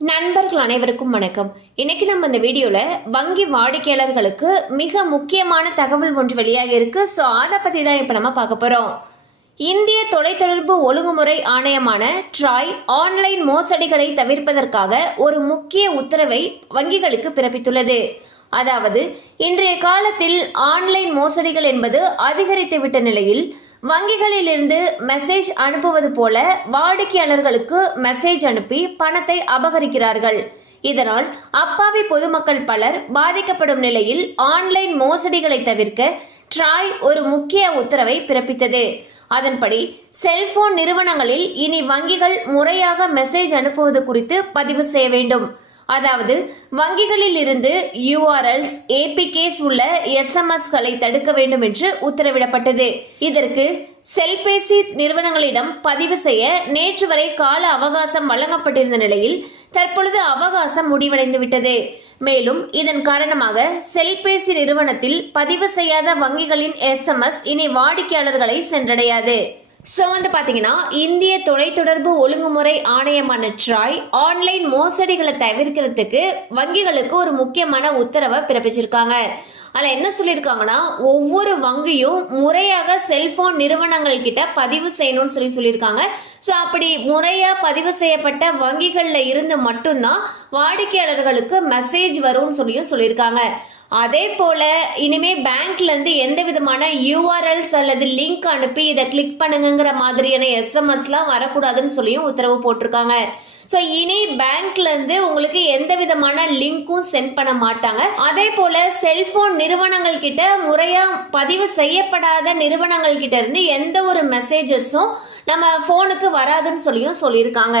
நண்பர்கள் அனைவருக்கும் வணக்கம். இன்னைக்கு நம்ம இந்த வீடியோல வங்கி வாடிக்கையாளர்களுக்கு மிக முக்கியமான தகவல் ஒன்று வெளியாக இருக்கு. ஸோ அதை பத்தி தான் இப்போ நம்ம பார்க்க போறோம். இந்திய தொலைத்தொடர்பு ஒழுங்குமுறை ஆணையமான ட்ராய் ஆன்லைன் மோசடிகளை தவிர்ப்பதற்காக ஒரு முக்கிய உத்தரவை வங்கிகளுக்கு பிறப்பித்துள்ளது. அதாவது இன்றைய காலத்தில் ஆன்லைன் மோசடிகள் என்பது அதிகரித்துவிட்ட நிலையில் வங்கிகளிலிருந்து மெசேஜ் அனுப்புவது போல வாடிக்கையாளர்களுக்கு மெசேஜ் அனுப்பி பணத்தை அபகரிக்கிறார்கள். இதனால் அப்பாவி பொதுமக்கள் பலர் பாதிக்கப்படும் நிலையில் ஆன்லைன் மோசடிகளை தவிர்க்க ட்ராய் ஒரு முக்கிய உத்தரவை பிறப்பித்தது. அதன்படி செல்போன் நிறுவனங்களில் இனி வங்கிகள் முறையாக மெசேஜ் அனுப்புவது குறித்து பதிவு செய்ய வேண்டும். அதாவது வங்கிகளில் இருந்து யூஆர்எல்ஸ் ஏபிகேஸ் உள்ள எஸ்எம்எஸ்களை தடுக்க வேண்டும் என்று உத்தரவிடப்பட்டது. இதற்கு செல்பேசி நிறுவனங்களிடம் பதிவு செய்ய நேற்று வரை கால அவகாசம் வழங்கப்பட்டிருந்த நிலையில் தற்பொழுது அவகாசம் முடிவடைந்து விட்டது மேலும் இதன் காரணமாக செல்பேசி நிறுவனத்தில் பதிவு செய்யாத வங்கிகளின் எஸ்எம்எஸ் இனி வாடிக்கையாளர்களை சென்றடையாது. ஸோ வந்து பார்த்தீங்கன்னா இந்திய தொலைத்தொடர்பு ஒழுங்குமுறை ஆணையமான ட்ராய் ஆன்லைன் மோசடிகளை தவிர்க்கிறதுக்கு வங்கிகளுக்கு ஒரு முக்கியமான உத்தரவை பிறப்பிச்சிருக்காங்க. அதில் என்ன சொல்லியிருக்காங்கன்னா ஒவ்வொரு வங்கியும் முறையாக செல்போன் நிறுவனங்கள் கிட்ட பதிவு செய்யணும்னு சொல்லி சொல்லியிருக்காங்க ஸோ அப்படி முறையாக பதிவு செய்யப்பட்ட வங்கிகளில் இருந்து மட்டும்தான் வாடிக்கையாளர்களுக்கு மெசேஜ் வரும்னு சொல்லியும் சொல்லியிருக்காங்க அதே போல இனிமே பேங்க்ல இருந்து எந்த விதமான யூஆர்எல்ஸ் அல்லது லிங்க் அனுப்பி இதை கிளிக் பண்ணுங்கிற மாதிரியான எஸ்எம்எஸ்லாம் வரக்கூடாதுன்னு சொல்லியும் உத்தரவு போட்டிருக்காங்க. ஸோ இனி பேங்க்ல இருந்து உங்களுக்கு எந்த விதமான லிங்க்கும் சென்ட் பண்ண மாட்டாங்க. அதே போல செல்போன் நிறுவனங்கள் கிட்ட முறையா பதிவு செய்யப்படாத நிறுவனங்கள் கிட்ட இருந்து எந்த ஒரு மெசேஜஸும் நம்ம ஃபோனுக்கு வராதுன்னு சொல்லியும் சொல்லியிருக்காங்க.